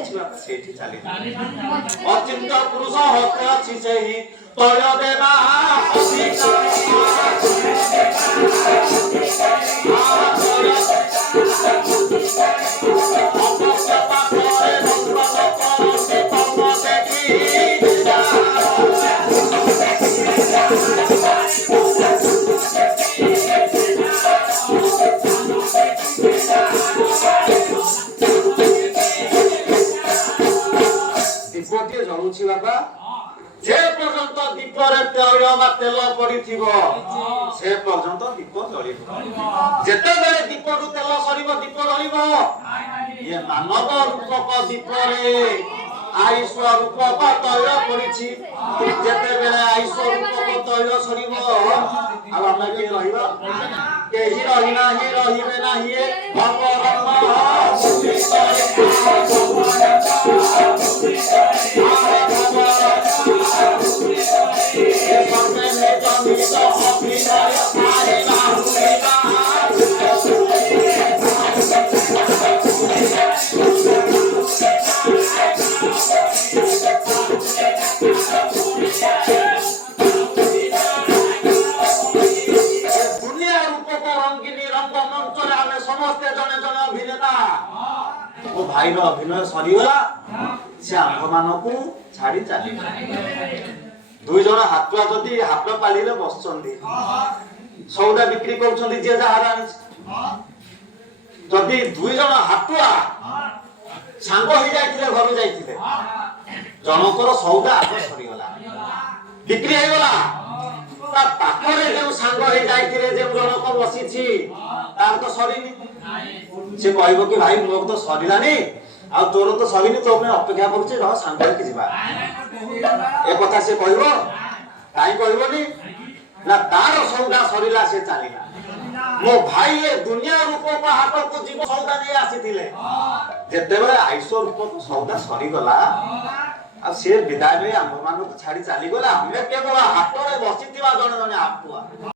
ଅଛି ବାପା ସେଇଠି ଚାଲିବ। ଅଚିନ୍ତ ପୁରୁଷ ହକ ଅଛି ସେହି ତୈଳ ଦେବା दीपटिए जलुछि बाबा जे पर्यंत दीपरे तैल बा तेल पड़िथिबो से पर्यंत दीप जलिबो। जेते बेले दीपरु तेल सरिबो दीप जलिबो। ये मानव रूपक दीपरे आयुष रूपक तैल पड़िछि। जेते बेले आयुष रूपक तैल सरिबो आ हम के रहिबा केही रहि नाही रहिबे नाही भगवान भाई अभिनय सरीगला से आंभ मानक छाड़ी चली दुई जन हाथुआ जदि हाथ पाली बसचंदी सौदा बिक्री कर जे जहाँ जदि दुई जन हाथुआ सांग हो जाते घर जाते जनकर सौदा आग सरीगला बिक्री हो गला पाखरे जो सांग हो जाते जो जनक बसी तार तो सरीनी से कहबो कि भाई मोर तो सरीलानी आ तोर तो सरीनी तो मैं अपेक्षा करूचे रह सांग के जीवा ए कथा से कहबो काई कहबोनी ना तार सौदा सरीला से चालीला मो भाई ए दुनिया रूप को हाथ को जीव सौदा नहीं आसीथिले जेते बेले आइसो रूप को सौदा सरी गला आ से विदाय में हम मान को छाड़ी चाली गला हमें केवल हाथ रे बसिथिबा जण जण आपुआ